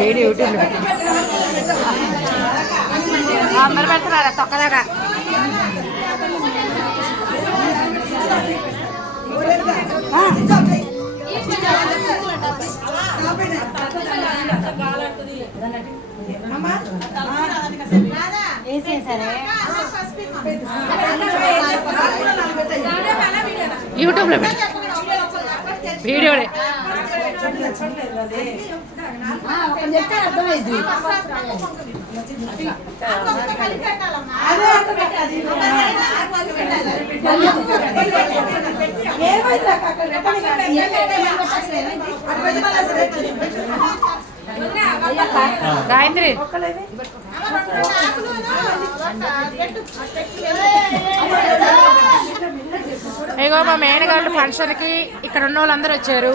Video YouTube అందరు పెడుతున్నారా తొక్కదాకా యూట్యూబ్లో పెట్టు వీడియోనే అర్థమైంది గాయత్రి ఇగో మా మేనగాళ్ళు ఫంక్షన్కి ఇక్కడ ఉన్న వాళ్ళందరూ వచ్చారు.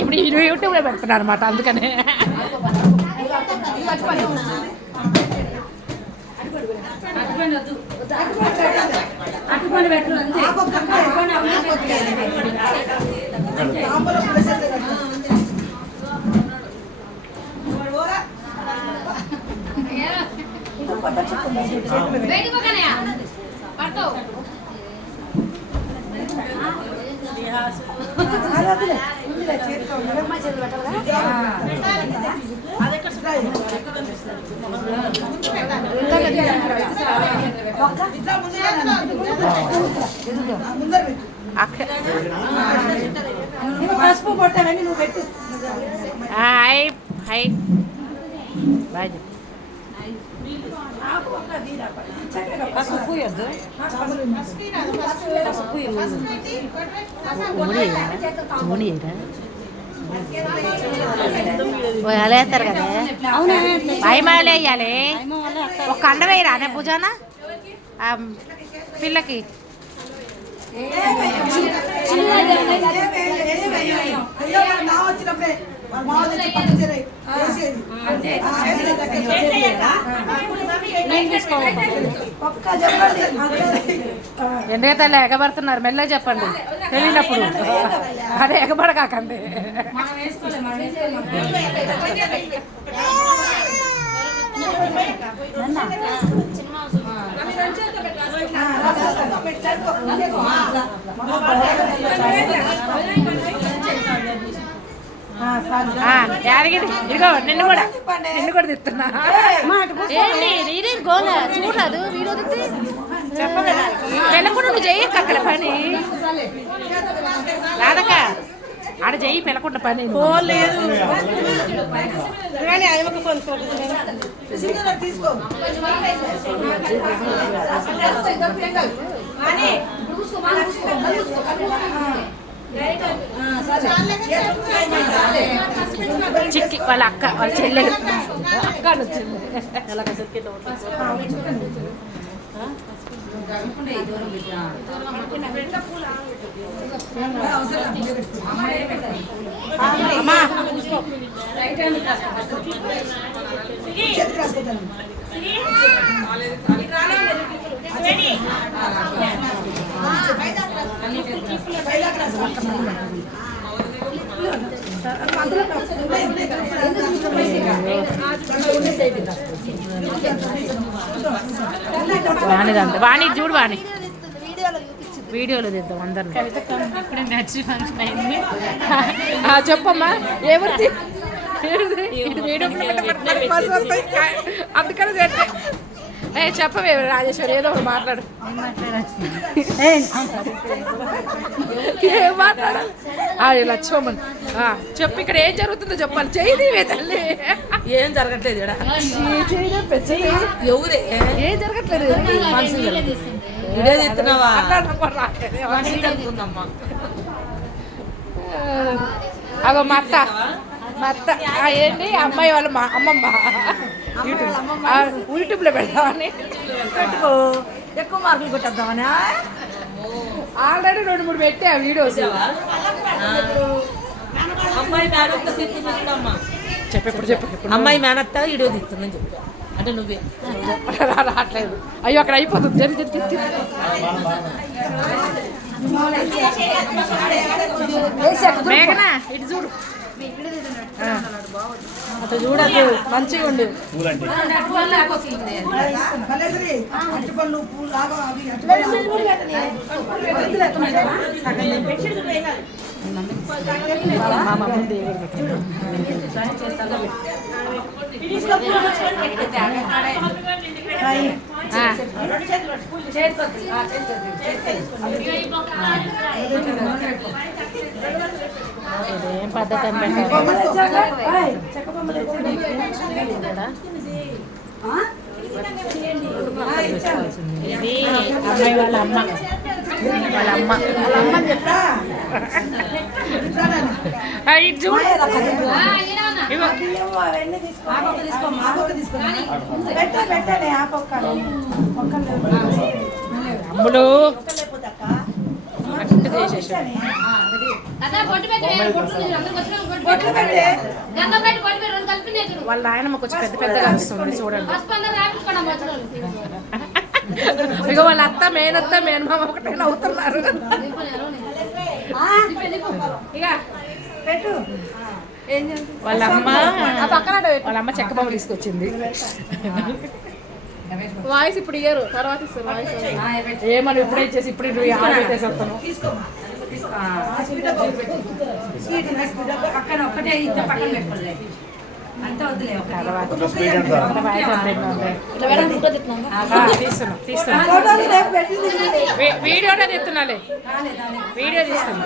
ఇప్పుడు యూట్యూబ్లో పెడుతున్నారు అనమాట. అందుకనే పసుపు కొట్టాలని నువ్వు పెట్టు. Hi hi bye. అలా వేస్తారు కదా. భయమాలే వేయాలి. ఒక కండ వేయరా అనే పూజానా పిల్లకి. ఎందుకైతే ఎగబడుతున్నారు మెల్లగా చెప్పండి. తెలియనప్పుడు అదే ఎగబడకాకండి. యాదగిరి ఇదిగో నిన్ను కూడా తిస్తున్నా. ఏంటి గోల చూడరాదు వీడియో తిట్టి చెప్పలేదా? పెళ్ళకుండా నువ్వు చెయ్యక్క అక్కడ పని రాదక్క. ఆడ చెయ్యి పెళ్ళకుండా పని లేదు. చిక్కి వాళ్ళ అక్క వాళ్ళ చెల్లె అక్క వాణి చూడు వాణి వీడియోలో తీద్దాం అందరిని. ఇప్పుడే నచ్చి ఫంక్షన్ అయింది. చెప్పమ్మా ఎవరిది అందుకని చెప్పవే రాజేశ్వరి ఏదో ఒకటి మాట్లాడు. ఏం మాట్లాడాలి లక్ష్మమ్మని చెప్పు. ఇక్కడ ఏం జరుగుతుందో చెప్పాలి. చేయనివే తల్లి. ఏం జరగట్లేదు ఎవరే ఏం జరగట్లేదు. అగో మా అత్త ఏంటి అమ్మాయి వాళ్ళ మా అమ్మమ్మ యూట్యూబ్లో పెడదామని పెట్టుకో. ఎక్కువ మార్కులు కొట్టేద్దామని ఆల్రెడీ 2-3 పెట్టా వీడియోస్. అమ్మాయి మేనత్త చెప్పు. అమ్మాయి మేనత్త వీడియో తీస్తుందని చెప్పా. అంటే నువ్వే రావట్లేదు. అయ్యో అక్కడ అయిపోతుంది. జరి జరి జరి మేఘనా ఇటు చూడు. అటు చూడదు, మంచిగా ఉండు. ఇదేం పద్ధతి అని ఇది అమ్మాయి వాళ్ళ అమ్మ ఇటు చూడు. అమ్ముడు అట్టు చేసేసి వాళ్ళ ఆయనమ్మ కొంచెం పెద్ద పెద్దగా వస్తుంది చూడండి. ఇక వాళ్ళ అత్త మేనత్త మేనమామ ఒకటే అవుతున్నారు. ఇక వాళ్ళ అమ్మ చెక్క బొమ్మ తీసుకొచ్చింది. వాయిస్ ఇప్పుడు ఇయ్యరు, తర్వాత ఇస్తారు వాయిస్. ఏమని ఇప్పుడే ఇచ్చేసి ఇప్పుడు పెట్టేసి వస్తాను. వీడియోనే తీస్తున్నాలే, వీడియో తీస్తున్నా.